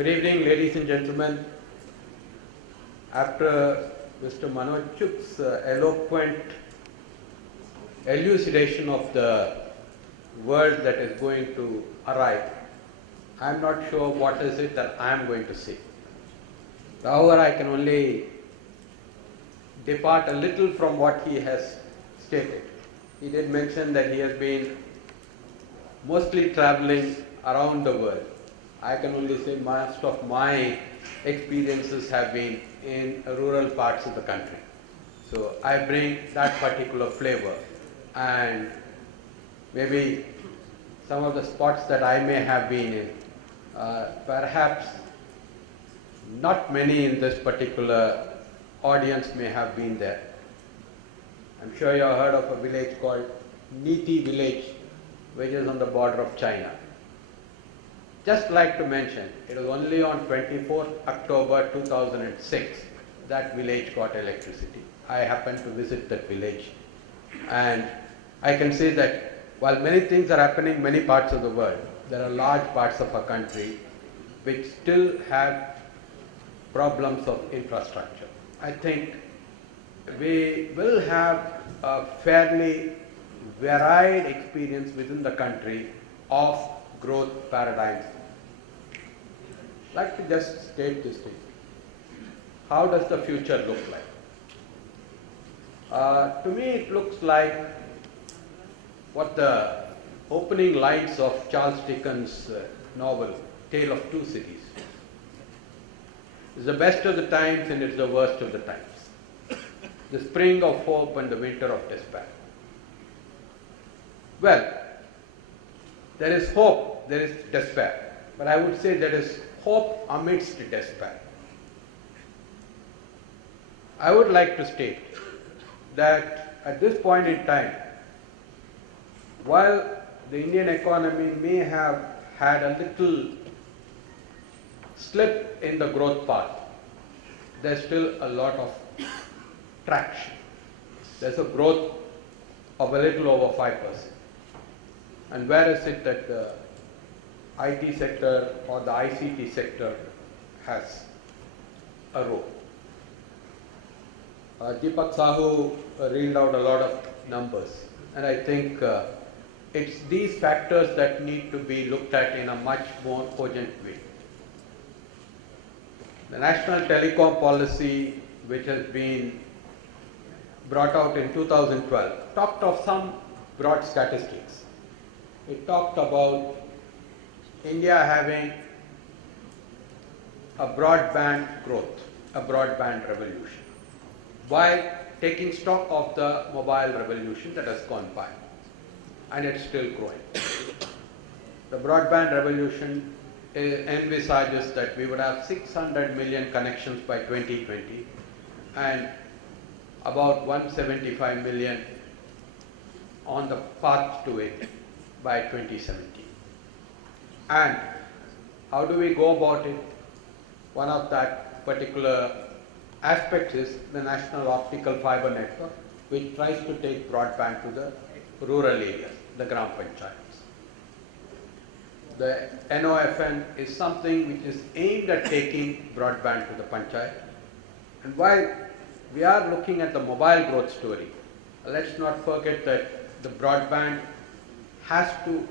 Good evening, ladies and gentlemen. After Mr. Manoj Chuk's eloquent elucidation of the world that is going to arrive, I am not sure what is it that I am going to say. However, I can only depart a little from what he has stated. He did mention that he has been mostly traveling around the world. I can only say most of my experiences have been in rural parts of the country. So I bring that particular flavor, and maybe some of the spots that I may have been in, perhaps not many in this particular audience may have been there. I'm sure you have heard of a village called Nite village, which is on the border of China. Just like to mention, it was only on 24th October 2006 that village got electricity. I happened to visit that village, and I can say that while many things are happening in many parts of the world, there are large parts of our country which still have problems of infrastructure. I think we will have a fairly varied experience within the country of growth paradigms. I'd like to just state this thing. How does the future look like? To me, it looks like what the opening lines of Charles Dickens' novel, Tale of Two Cities. It's the best of the times and it's the worst of the times. The spring of hope and the winter of despair. Well, there is hope, there is despair, but I would say there is hope amidst despair. I would like to state that at this point in time, while the Indian economy may have had a little slip in the growth path, there's still a lot of traction. There's a growth of a little over 5%. And where is it that the IT sector or the ICT sector has a role? Deepak Sahu reeled out a lot of numbers, and I think it's these factors that need to be looked at in a much more cogent way. The National Telecom Policy, which has been brought out in 2012, talked of some broad statistics. It talked about India having a broadband growth, a broadband revolution, while taking stock of the mobile revolution that has gone by, and it's still growing. The broadband revolution envisages that we would have 600 million connections by 2020 and about 175 million on the path to it by 2017. And how do we go about it? One of that particular aspects is the National Optical Fiber Network, which tries to take broadband to the rural areas, the Gram Panchayats. The NOFN is something which is aimed at taking broadband to the Panchayat. And while we are looking at the mobile growth story, let's not forget that the broadband has to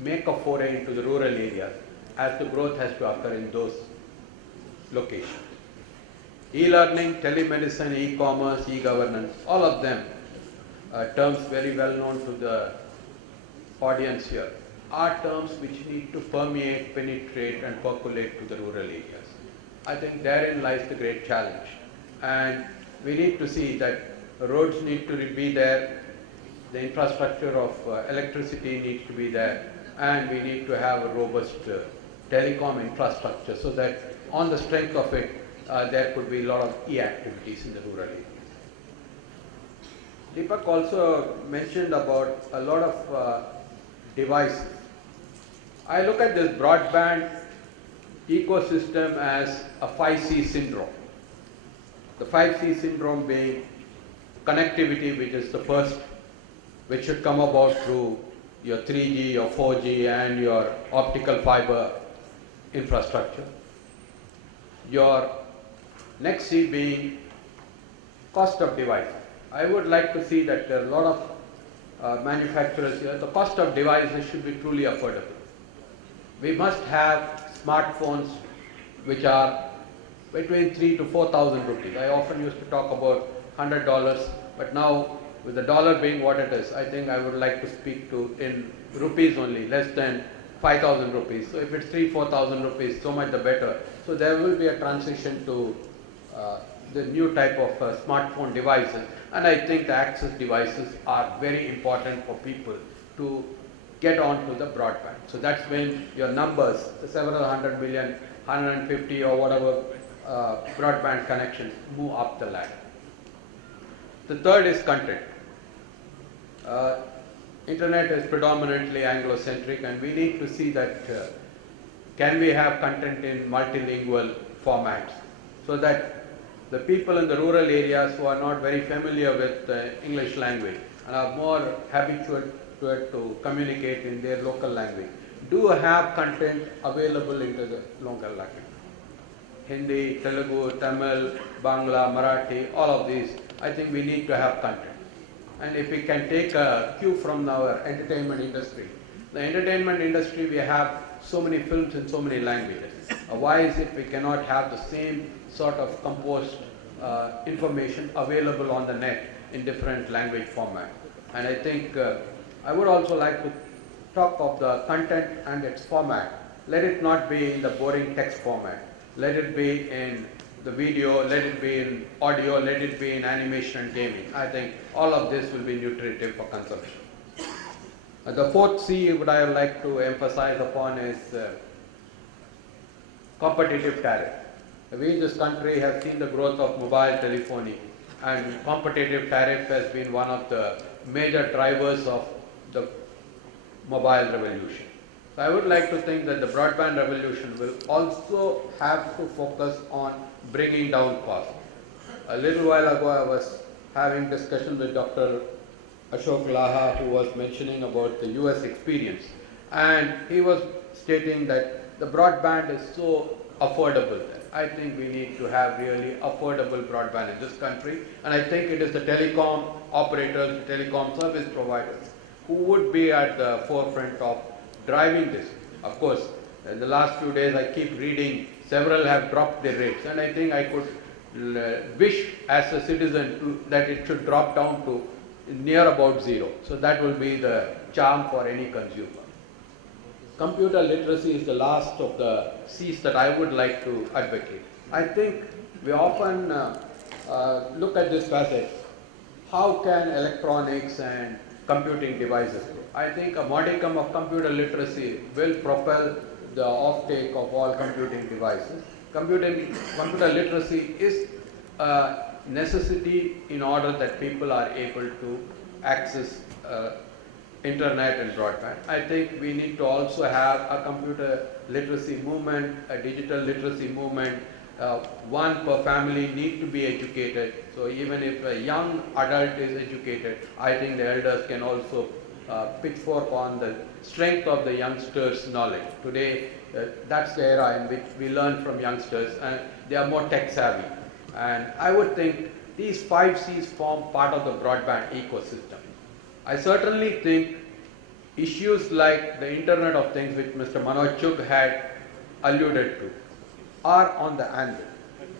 make a foray into the rural areas as the growth has to occur in those locations. E-learning, telemedicine, e-commerce, e-governance, all of them, terms very well known to the audience here, are terms which need to permeate, penetrate and percolate to the rural areas. I think therein lies the great challenge, and we need to see that roads need to be there, the infrastructure of electricity needs to be there, and we need to have a robust telecom infrastructure so that on the strength of it, there could be a lot of e-activities in the rural areas. Deepak also mentioned about a lot of devices. I look at this broadband ecosystem as a 5C syndrome. The 5C syndrome being connectivity, which is the first, which should come about through your 3G, your 4G and your optical fiber infrastructure. Your next C being cost of device. I would like to see that there are a lot of manufacturers here. The cost of devices should be truly affordable. We must have smartphones which are between 3,000 to 4,000 rupees. I often used to talk about $100, but now with the dollar being what it is, I think I would like to speak to in rupees only, less than 5,000 rupees. So if it's 4,000 rupees, so much the better. So there will be a transition to the new type of smartphone devices, and I think the access devices are very important for people to get onto the broadband. So that's when your numbers, the several hundred million, 150 or whatever broadband connections move up the ladder. The third is content. Internet is predominantly Anglo-centric, and we need to see that can we have content in multilingual formats so that the people in the rural areas who are not very familiar with the English language and are more habitual to it to communicate in their local language do have content available into the local language. Hindi, Telugu, Tamil, Bangla, Marathi, all of these, I think we need to have content. And if we can take a cue from our entertainment industry, the entertainment industry, we have so many films in so many languages. Why is it we cannot have the same sort of composed information available on the net in different language formats? And I think I would also like to talk of the content and its format. Let it not be in the boring text format. Let it be in the video, let it be in audio, let it be in animation and gaming. I think all of this will be nutritive for consumption. The fourth C what I would like to emphasize upon is competitive tariff. We in this country have seen the growth of mobile telephony, and competitive tariff has been one of the major drivers of the mobile revolution. So I would like to think that the broadband revolution will also have to focus on bringing down costs. A little while ago I was having discussion with Dr. Ashok Laha, who was mentioning about the US experience, and he was stating that the broadband is so affordable there. I think we need to have really affordable broadband in this country, and I think it is the telecom operators, the telecom service providers who would be at the forefront of driving this. Of course, in the last few days I keep reading several have dropped their rates, and I think I could wish as a citizen that it should drop down to near about zero. So that will be the charm for any consumer. Computer literacy is the last of the C's that I would like to advocate. I think we often look at this facet. How can electronics and computing devices grow? I think a modicum of computer literacy will propel the offtake of all computing devices. Computer literacy is a necessity in order that people are able to access internet and broadband. I think we need to also have a computer literacy movement, a digital literacy movement. One per family need to be educated. So even if a young adult is educated, I think the elders can also pitchfork on the strength of the youngsters' knowledge. Today, that's the era in which we learn from youngsters, and they are more tech savvy. And I would think these 5 C's form part of the broadband ecosystem. I certainly think issues like the Internet of Things, which Mr. Manoj Chugh had alluded to, are on the anvil.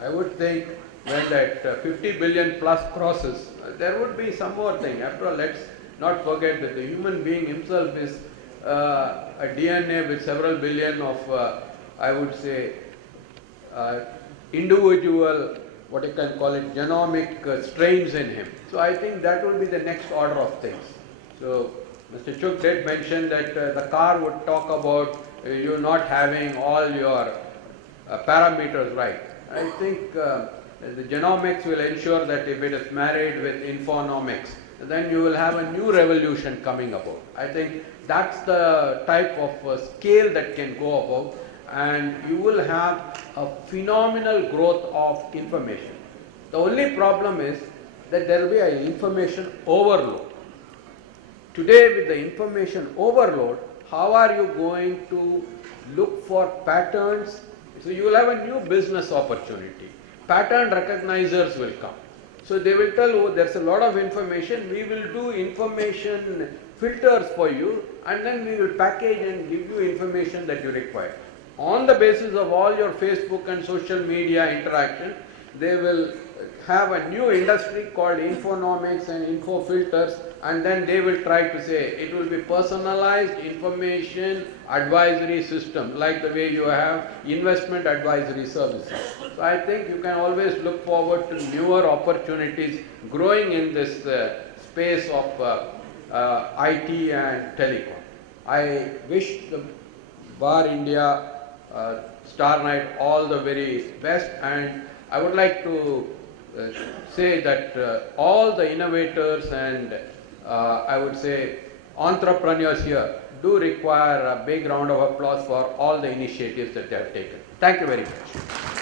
I would think when that 50 billion plus crosses, there would be some more thing. After all, let's not forget that the human being himself is a DNA with several billion of, I would say, individual, what you can call it, genomic strains in him. So I think that will be the next order of things. So Mr. Chugh did mention that the car would talk about you not having all your parameters right. I think the genomics will ensure that if it is married with infonomics, then you will have a new revolution coming about. I think that's the type of scale that can go about, and you will have a phenomenal growth of information. The only problem is that there will be an information overload. Today, with the information overload, how are you going to look for patterns So you will have a new business opportunity. Pattern recognizers will come. So they will tell, oh, there's a lot of information, we will do information filters for you, and then we will package and give you information that you require. On the basis of all your Facebook and social media interaction, they will have a new industry called infonomics and info filters, and then they will try to say it will be personalized information advisory system, like the way you have investment advisory services. So I think you can always look forward to newer opportunities growing in this space of IT and telecom. I wish the Bar India Star Night all the very best, and I would like to say that all the innovators and I would say entrepreneurs here do require a big round of applause for all the initiatives that they have taken. Thank you very much.